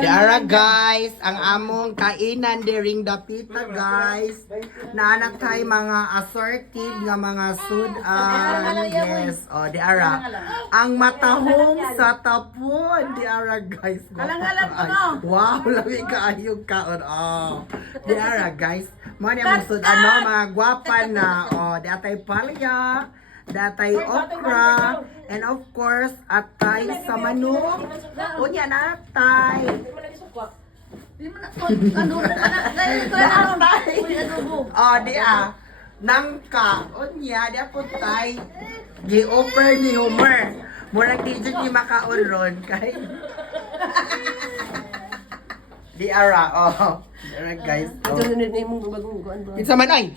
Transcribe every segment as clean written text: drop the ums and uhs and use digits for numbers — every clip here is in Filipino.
Diara guys, ang among kainan during the pita guys. Naanak tayo mga assorted nga mga sudan. Yes, diara. Ang matahong sa tapon, diara guys. Wow, labi kaayong kaon. Diara guys. Mani ang sudan mga gwapan na. Diatay palya. Datay okra, and of course, atay sa manok. Unya na atay. Nangka. Unya, di po tay. Gi-offer ni Homer. Murag di dyan ni makaon ron. Kay... Di ara, Diara guys. Kinsa man ay?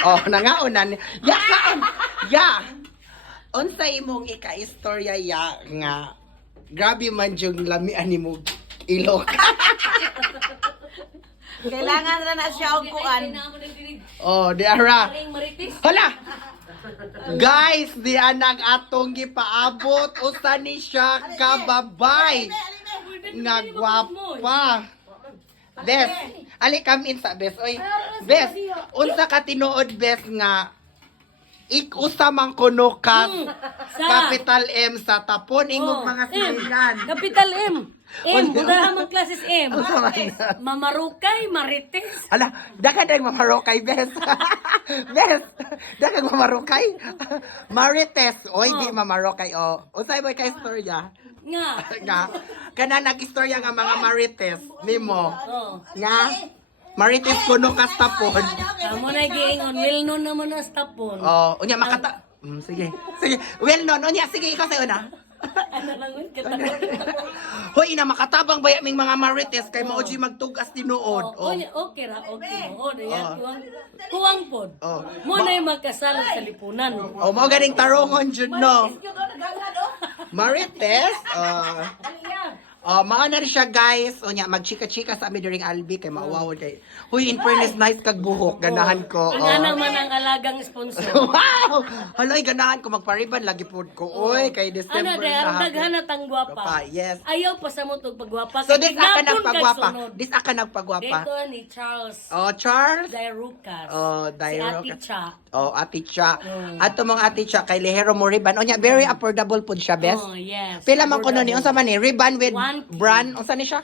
Nangaonan. Ya. Unsa imong ika-istorya ya nga grabe man jung lamian nimo ilok. Kailangan na siya og kuan. Diara. Hala. Guys, di anang atong gipaabot usa ni siya ka babay. Nga gwapa. Bes, ali come in sa Bes. Oy, Bes, unsa ka tinuod Bes nga ikusa man kuno ka capital M sa tapon ingog mga silingan. Capital M. Muna ang klases M. Mamarukay, Marites. Ala, dagan mamarukay Bes. Bes, dagan mamarukay. Marites, oy di mamarukay Unsay boy ka istorya? Nga. Kana nag-istorya nga mga Marites nimo. Nga. Marites kuno ka tapon. Amo na giingon, well known naman ang tapon. Unya makata. Sige. Well known unya sige ikaw sa una. Ano lang yun kita. Hoy ina makatabang baya ming mga Marites kay mao magtugas tinuod. Okay ra, okay. Kuwang pod. Mo na yung magkasala sa lipunan. Mao ganing tarongon jud no. Marites, mga na rin siya guys. Nya magchika-chika sa amin during Albi kay maawawon kay. Huy, in fairness nice kag buhok, ganahan ko. Ang naman ang alagang sponsor. Wow! Haloy, ganahan ko magpariban lagi pod ko. Oy, kay December ang daghan na tang gwapa. Yes. Ayaw pa sa mo tog pagwapa. So this aka nagpagwapa. This aka nagpagwapa. Dito ni Charles. Charles. Dairucas. Dairucas. Si Ate Cha. Ate Cha. Ato mga Ate Cha kay Lehero mo riban. Onya very affordable pod siya, best. Yes. Pila man kuno ni unsa man ni riban with brand unsa ni siya?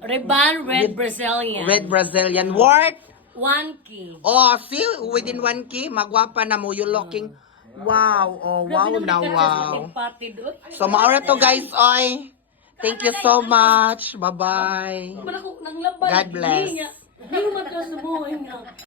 Riban Red Brazilian. Red Brazilian worth 1K. See, within 1K magwapa na mo you looking. Wow, wow na wow. So maura to guys, oy. Thank you so much. Bye-bye. God bless.